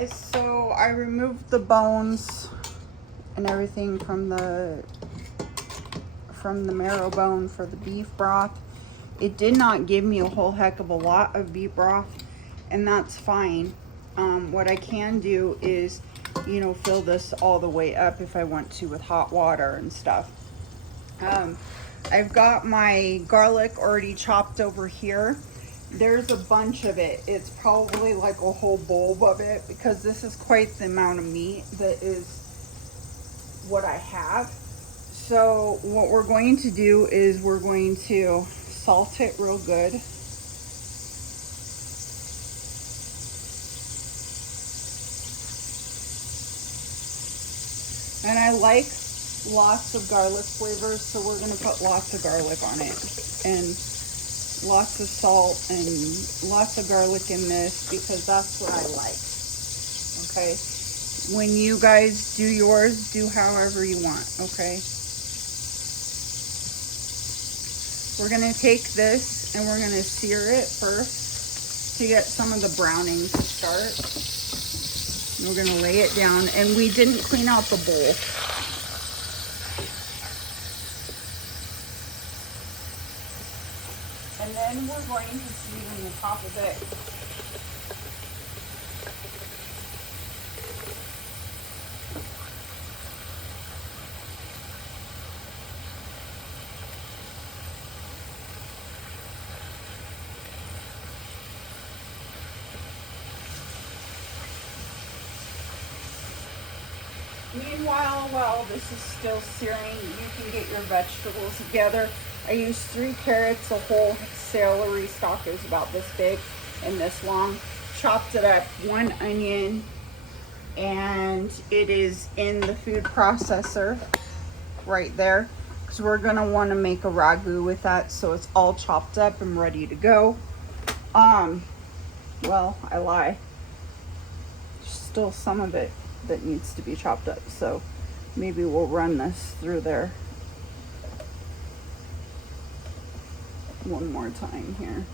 guys, so I removed the bones and everything from the marrow bone for the beef broth. It did not give me a whole heck of a lot of beef broth, and that's fine. What I can do is, you know, fill this all the way up if I want to with hot water and stuff. I've got my garlic already chopped over here. There's a bunch of it. It's probably like a whole bowl of it because this is quite the amount of meat that is what I have. So what we're going to do is we're going to salt it real good. And I like lots of garlic flavors, so we're going to put lots of garlic on it. And lots of salt and lots of garlic in this because that's what I like. Okay? When you guys do yours, do however you want, okay? We're going to take this and we're going to sear it first to get some of the browning to start. We're going to lay it down, and we didn't clean out the bowl. And then we're going to season the top of it. Meanwhile, while this is still searing, you can get your vegetables together. I used 3 carrots, a whole celery stalk is about this big and this long. Chopped it up, 1 onion, and it is in the food processor right there because we're gonna want to make a ragu with that, so it's all chopped up and ready to go. Well, I lie. There's still some of it that needs to be chopped up, so maybe we'll run this through there one more time here.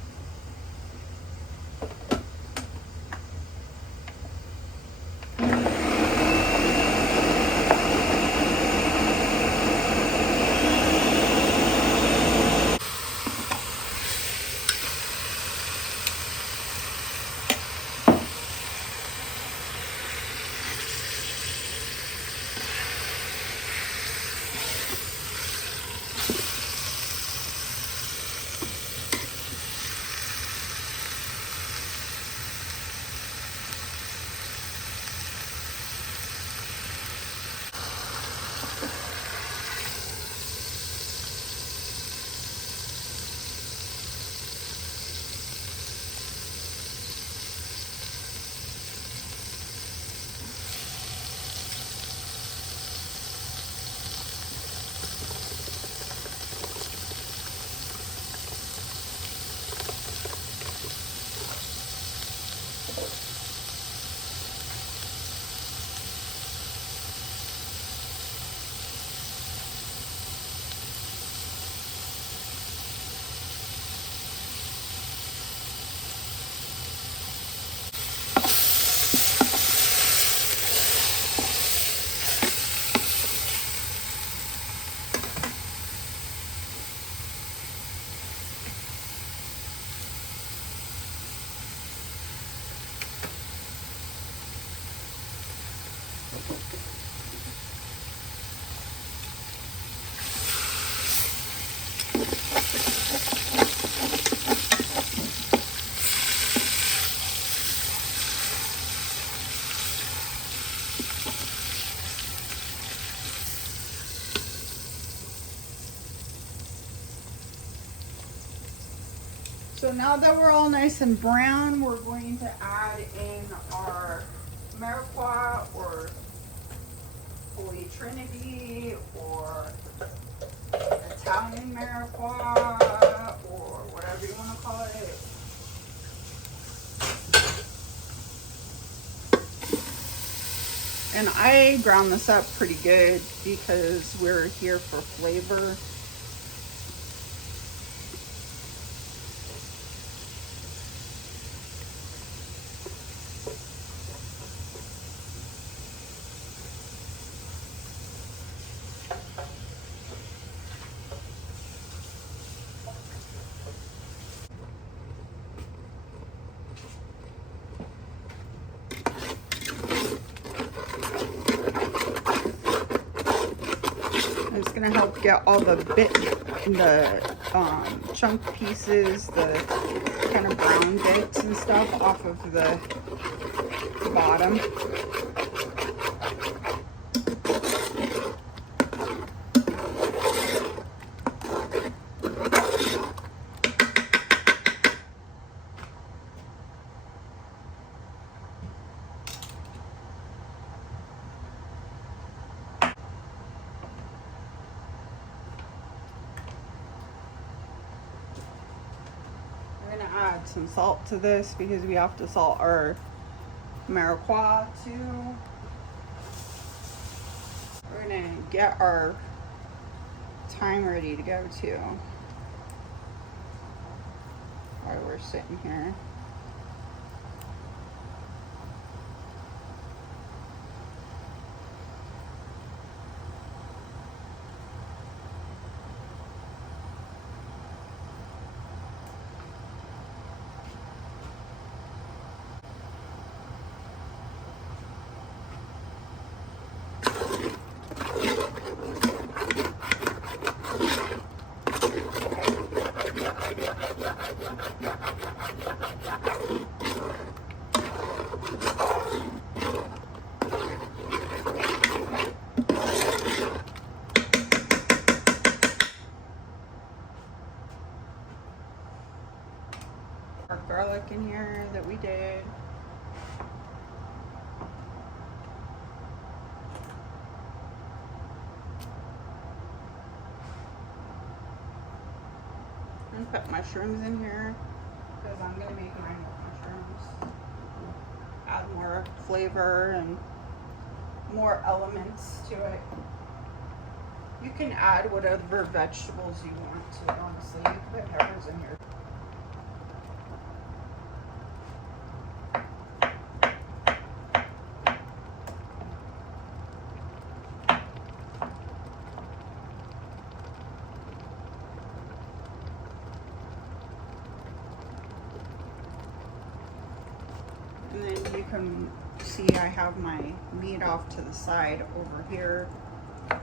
So now that we're all nice and brown, we're going to add in our mirepoix or Holy Trinity or Italian mirepoix or whatever you want to call it. And I ground this up pretty good because we're here for flavor. gonna help get all the chunk pieces, the kind of brown bits and stuff off of the bottom. Add some salt to this because we have to salt our marijuana too. We're gonna get our thyme ready to go too while we're sitting here. Our garlic in here that we did. And put mushrooms in here because I'm gonna make mine with mushrooms. Add more flavor and more elements to it. You can add whatever vegetables you want to it, honestly. You can put peppers in here. And then you can see I have my meat off to the side over here. I'm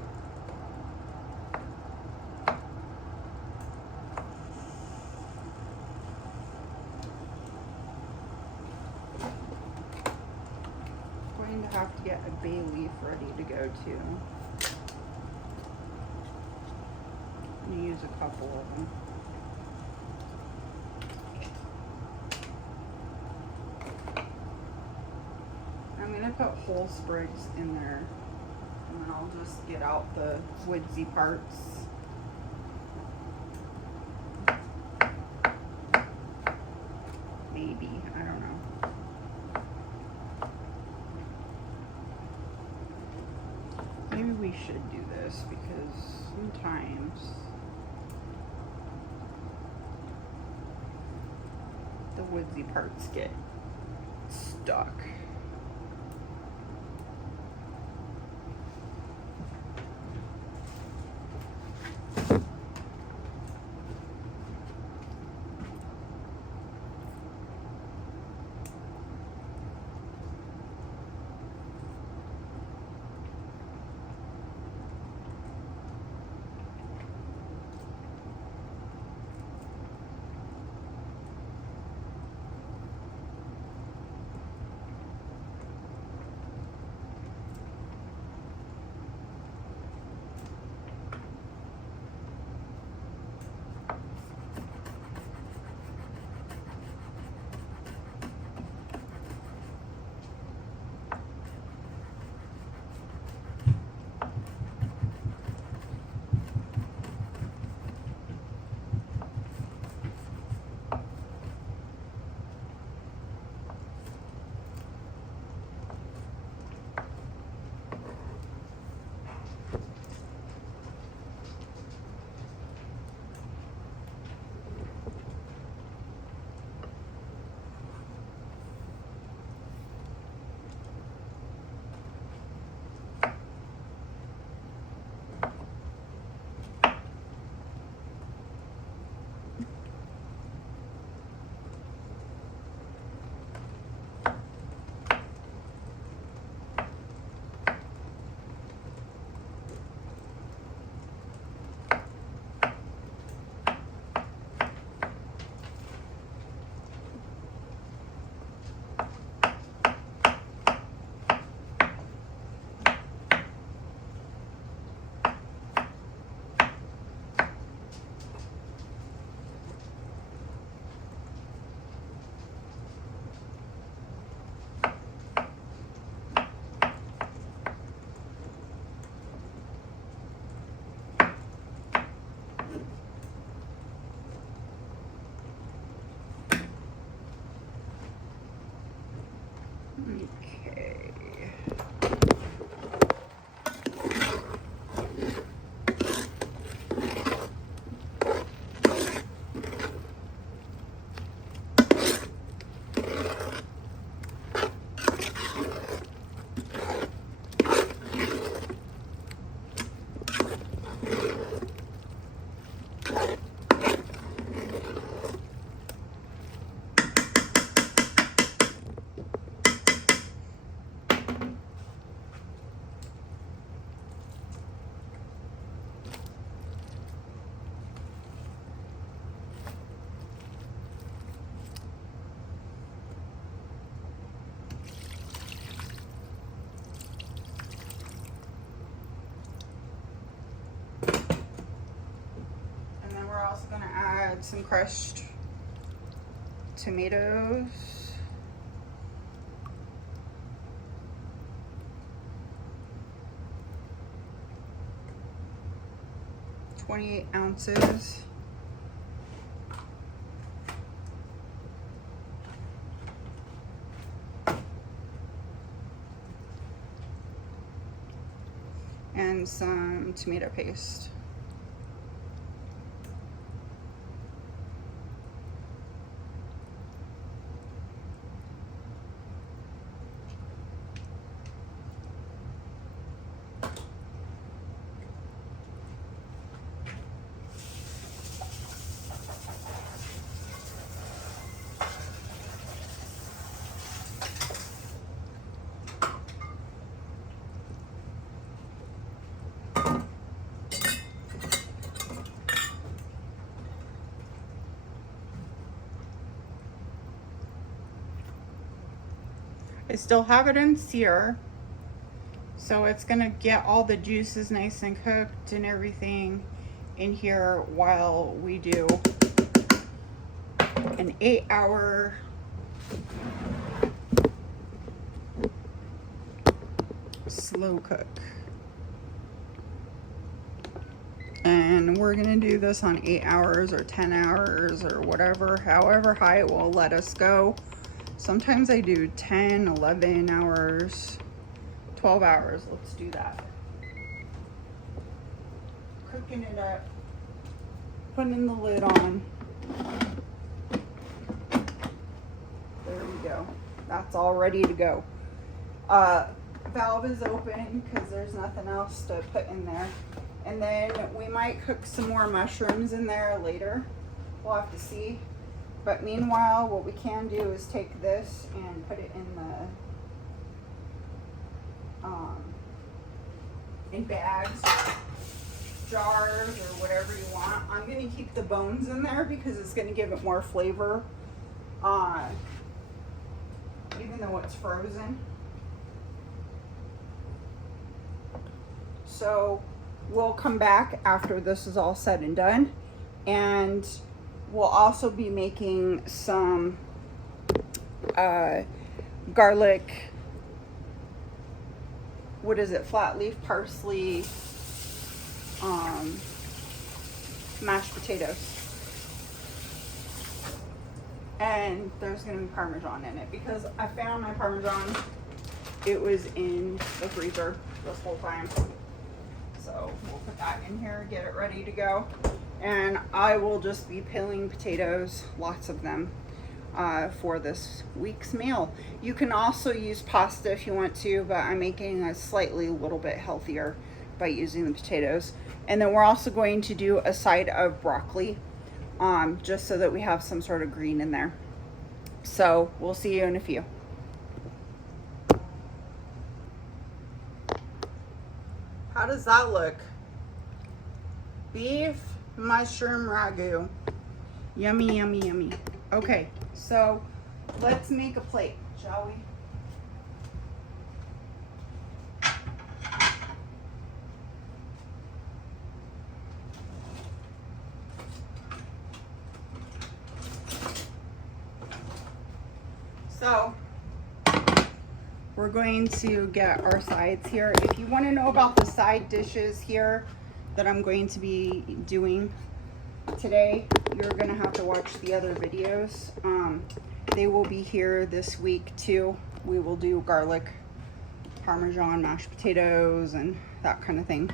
going to have to get a bay leaf ready to go too. I'm going to use a couple of them. I'm going to put whole sprigs in there, and then I'll just get out the woodsy parts. Maybe, I don't know. Maybe we should do this because sometimes the woodsy parts get stuck. we're also gonna add some crushed tomatoes. (28 ounces). And some tomato paste. I still have it in sear, so it's gonna get all the juices nice and cooked and everything in here while we do an 8-hour slow cook. And we're gonna do this on 8 hours or 10 hours or whatever, however high it will let us go. Sometimes I do 10, 11 hours, 12 hours. Let's do that. Cooking it up, putting the lid on. There we go. That's all ready to go. Valve is open because there's nothing else to put in there. And then we might cook some more mushrooms in there later. We'll have to see. But meanwhile, what we can do is take this and put it in the in bags, jars, or whatever you want. I'm gonna keep the bones in there because it's gonna give it more flavor, even though it's frozen. So we'll come back after this is all said and done, and we'll also be making some garlic, what is it, flat leaf parsley, mashed potatoes. And there's gonna be Parmesan in it because I found my Parmesan, it was in the freezer this whole time. So we'll put that in here, get it ready to go. And I will just be peeling potatoes, lots of them, for this week's meal. You can also use pasta if you want to, but I'm making a slightly little bit healthier by using the potatoes. And then we're also going to do a side of broccoli, just so that we have some sort of green in there. So we'll see you in a few. How does that look? Beef mushroom ragu. Yummy, yummy, yummy. Okay, so let's make a plate, shall we? So we're going to get our sides here. If you want to know about the side dishes here that I'm going to be doing today, you're going to have to watch the other videos. They will be here this week too. We will do garlic, Parmesan, mashed potatoes, and that kind of thing.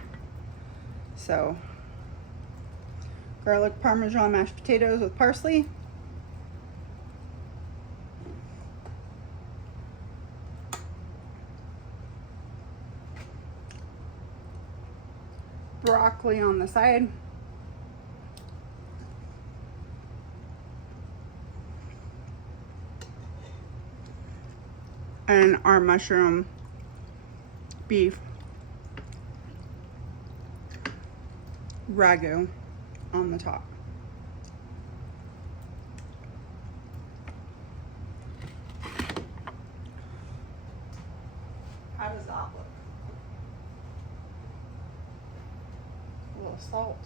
So garlic, Parmesan, mashed potatoes with parsley. Broccoli on the side. And our mushroom beef ragu on the top. How does that look? A little salt.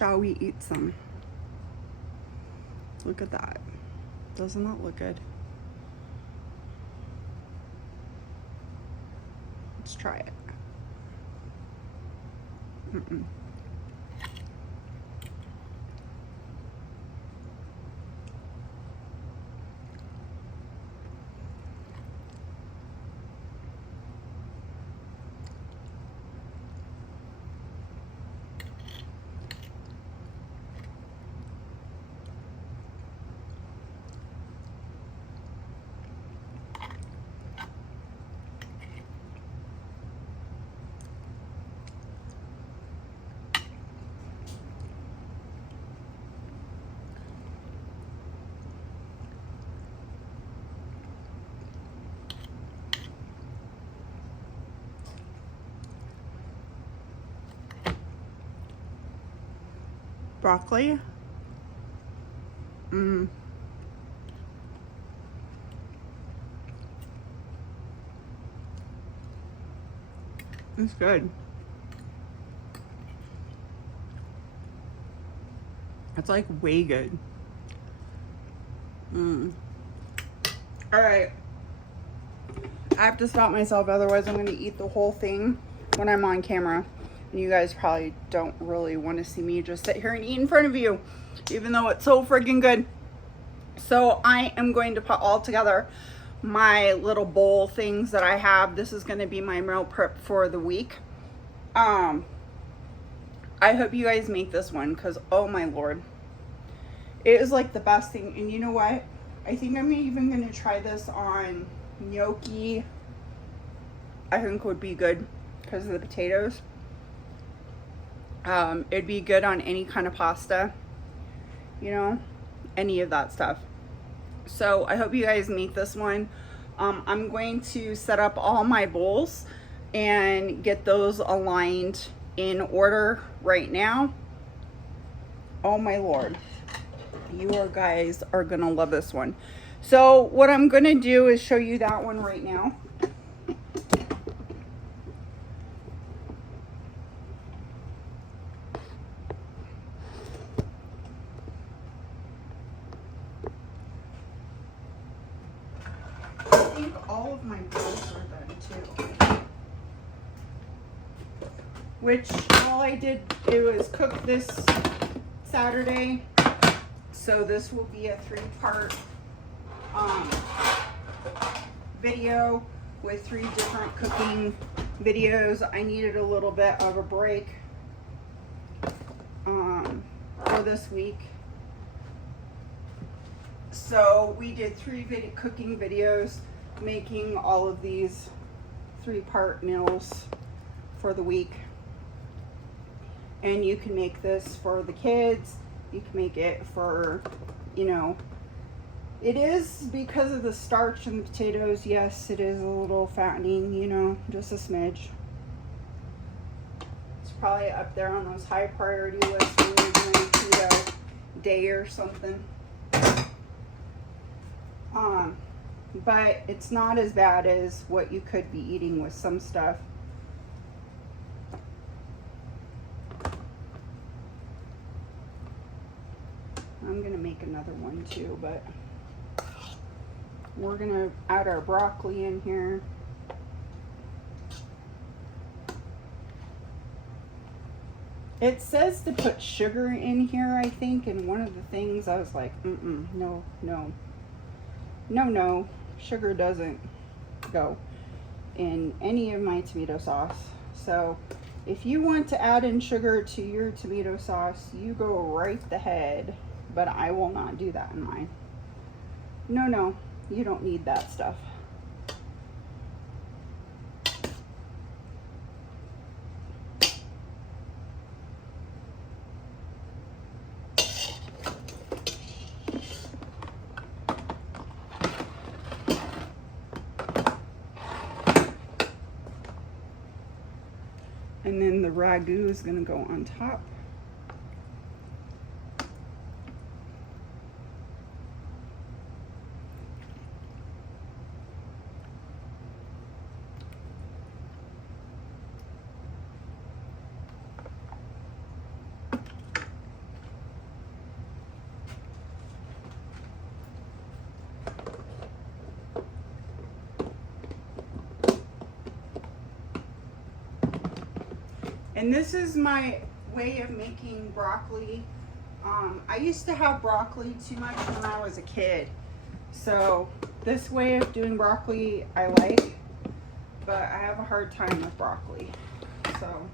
shall we eat some? Look at that. Doesn't that look good? Let's try it. Broccoli. It's good. It's like way good. All right. I have to stop myself, otherwise I'm going to eat the whole thing when I'm on camera. And you guys probably don't really want to see me just sit here and eat in front of you, even though it's so freaking good. So I am going to put all together my little bowl things that I have. This is going to be my meal prep for the week. I hope you guys make this one, because oh my lord, it is like the best thing. And you know what? I think I'm even going to try this on gnocchi. I think would be good because of the potatoes. It'd be good on any kind of pasta, you know, any of that stuff. So I hope you guys make this one. I'm going to set up all my bowls and get those aligned in order right now. Oh my lord, you guys are gonna love this one. So what I'm gonna do is show you that one right now. I think all of my bowls are done too. Which all I did, it was cook this Saturday. So this will be a 3-part video with 3 different cooking videos. I needed a little bit of a break for this week. So we did 3 cooking videos making all of these 3-part meals for the week. And you can make this for the kids. You can make it for, you know, it is because of the starch in the potatoes. Yes, it is a little fattening, you know, just a smidge. It's probably up there on those high priority lists when you're doing a keto day or something. But it's not as bad as what you could be eating with some stuff. I'm gonna make another one too, but we're gonna add our broccoli in here. It says to put sugar in here, I think, and one of the things I was like, no, sugar doesn't go in any of my tomato sauce. So if you want to add in sugar to your tomato sauce, you go right ahead, but I will not do that in mine. No, you don't need that stuff. And then the ragu is going to go on top. And this is my way of making broccoli. I used to have broccoli too much when I was a kid. So this way of doing broccoli I like, but I have a hard time with broccoli. So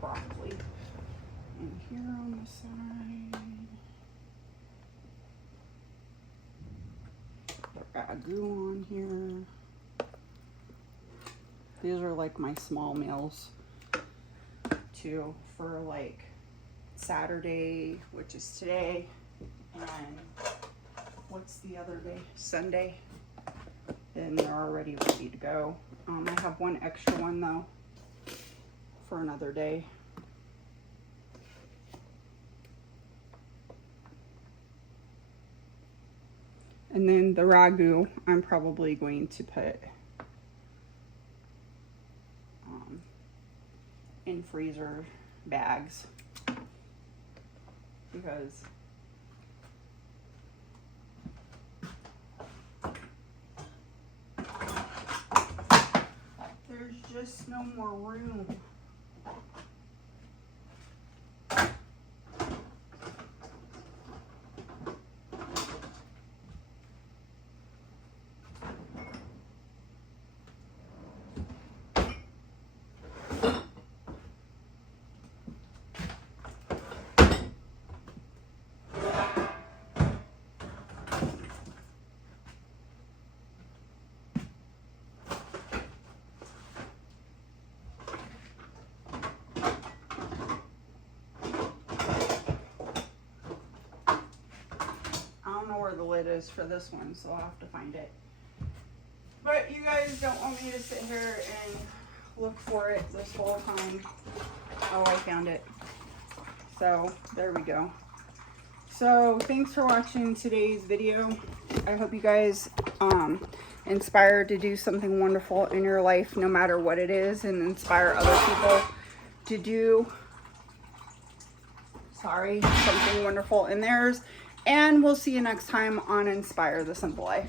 broccoli in here on the side. The ragu on here. These are like my small meals too, for like Saturday, which is today, and what's the other day? Sunday. Then they're already ready to go. I have one extra one though for another day. And then the ragu, I'm probably going to put in freezer bags because there's just no more room. Where the lid is for this one, so I'll have to find it. But you guys don't want me to sit here and look for it this whole time. Oh, I found it. So there we go. So thanks for watching today's video. I hope you guys inspired to do something wonderful in your life, no matter what it is, and inspire other people to do something wonderful in theirs. And we'll see you next time on Inspire the Simple Life.